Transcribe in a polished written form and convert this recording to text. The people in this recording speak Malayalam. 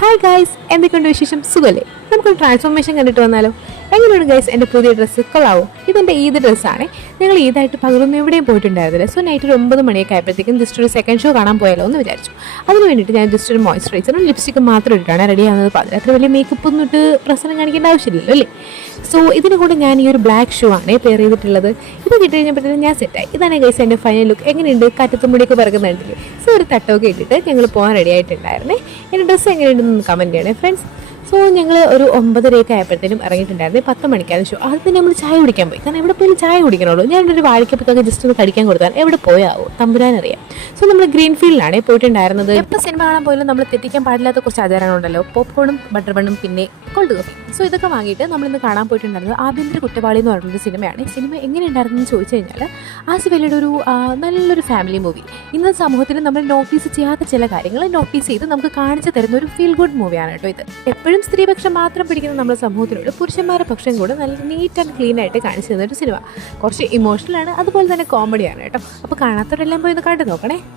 ഹായ് ഗൈസ്, എന്തൊക്കെയുണ്ട് വിശേഷം? സുഖല്ലേ? നമുക്കൊരു ട്രാൻസ്ഫോർമേഷൻ കണ്ടിട്ട് വന്നാലോ? എങ്ങനെയാണ് ഗൈസ് എൻ്റെ പുതിയ ഡ്രസ്സ്? കൊള്ളാവോ? ഇതെൻ്റെ ഈദ് ഡ്രസ്സാണ്. ഞങ്ങൾ ഈദായിട്ട് പകലൊന്നും എവിടെയും പോയിട്ടുണ്ടായിരുന്നില്ല. സോ നൈറ്റ് ഒരു 9 മണിയൊക്കെ ആയപ്പോഴത്തേക്കും ജസ്റ്റ് ഒരു സെക്കൻഡ് ഷോ കാണാൻ പോയാലോ എന്ന് വിചാരിച്ചു. അതിന് വേണ്ടിയിട്ട് ഞാൻ ജസ്റ്റ് ഒരു മോയ്സ്ചറൈസറും ലിപ്സ്റ്റിക്കും മാത്രം ഇട്ടിട്ടാണ് റെഡി ആവുന്നത്. അപ്പോൾ അത്ര വലിയ മേക്കപ്പ് ഒന്നും ഇട്ട് പ്രശ്നം കാണിക്കേണ്ട ആവശ്യമില്ലല്ലോ അല്ലേ? സോ ഇതിന് കൂടെ ഞാൻ ഈ ഒരു ബ്ലാക്ക് ഷൂ ആണ് പെയർ ചെയ്തിട്ടുള്ളത്. ഇത് കിട്ടി കഴിഞ്ഞപ്പോഴത്തേക്കും ഞാൻ സെറ്റായി. ഇതാണ് ഗൈസ് എൻ്റെ ഫൈനൽ ലുക്ക്. എങ്ങനെയുണ്ട്? കാറ്റത്തും മുടിയൊക്കെ പറക്കുന്നുണ്ടല്ലേ? സോ ഒരു തട്ടമൊക്കെ ഇട്ടിട്ട് ഞങ്ങൾ പോകാൻ റെഡി ആയിട്ടുണ്ടായിരുന്നേ. എൻ്റെ ഡ്രസ്സ് എങ്ങനെയുണ്ടെന്ന് കമൻറ്റ് ചെയ്യണേ ഫ്രണ്ട്സ്. സോ ഞങ്ങൾ ഒരു 9:30 ആയപ്പോഴത്തേനും ഇറങ്ങിയിട്ടുണ്ടായിരുന്നു. 10 മണിക്കാണ് ഷോ. ആദ്യം നമ്മൾ ചായ കുടിക്കാൻ പോയി. കാരണം എവിടെ പോയാലും ചായ കുടിക്കണമല്ലോ. ഞാനൊരു വാഴക്കപ്പൊക്കെ ജസ്റ്റ് ഒന്ന് കടിക്കാൻ കൊടുത്താൽ എവിടെ പോയാവോ തമ്പുരാനറിയാം. സോ നമ്മൾ ഗ്രീൻഫീൽഡിലാണ് പോയിട്ടുണ്ടായിരുന്നത്. എപ്പോൾ സിനിമ കാണാൻ പോയാലും നമ്മൾ തെറ്റിക്കാൻ പാടില്ലാത്ത കുറച്ച് ആചാരങ്ങളുണ്ടല്ലോ. പോപ്കോണും ബട്ടർ ബണ്ണും പിന്നെ കോൾഡ് കോഫി. സോ ഇതൊക്കെ വാങ്ങിയിട്ട് നമ്മളിന്ന് കാണാൻ പോയിട്ടുണ്ടായിരുന്നത് ആഭ്യന്തര കുറ്റവാളി എന്ന് പറയുന്നൊരു സിനിമയാണ്. ഈ സിനിമ എങ്ങനെ ഉണ്ടായിരുന്നു എന്ന് ചോദിച്ചു കഴിഞ്ഞാൽ ആസിഫ് അലിയുടെ ഒരു നല്ലൊരു ഫാമിലി മൂവി. ഇന്നത്തെ സമൂഹത്തിൽ നമ്മൾ നോട്ടീസ് ചെയ്യാത്ത ചില കാര്യങ്ങൾ നോട്ടീസ് ചെയ്ത് നമുക്ക് കാണിച്ചു തരുന്ന ഒരു ഫീൽ ഗുഡ് മൂവിയാണ് കേട്ടോ ഇത്. എപ്പോഴും സ്ത്രീപക്ഷം മാത്രം പിടിക്കുന്ന നമ്മുടെ സമൂഹത്തിലൂടെ പുരുഷന്മാരുടെ പക്ഷം കൂടെ നല്ല നീറ്റ് ആൻഡ് ക്ലീൻ ആയിട്ട് കാണിച്ചു തരുന്ന ഒരു സിനിമ. കുറച്ച് ഇമോഷണലാണ്, അതുപോലെ തന്നെ കോമഡിയാണ് കേട്ടോ. അപ്പോൾ കാണാത്തവരെല്ലാം പോയി ഒന്ന് കണ്ടു നോക്കണേ.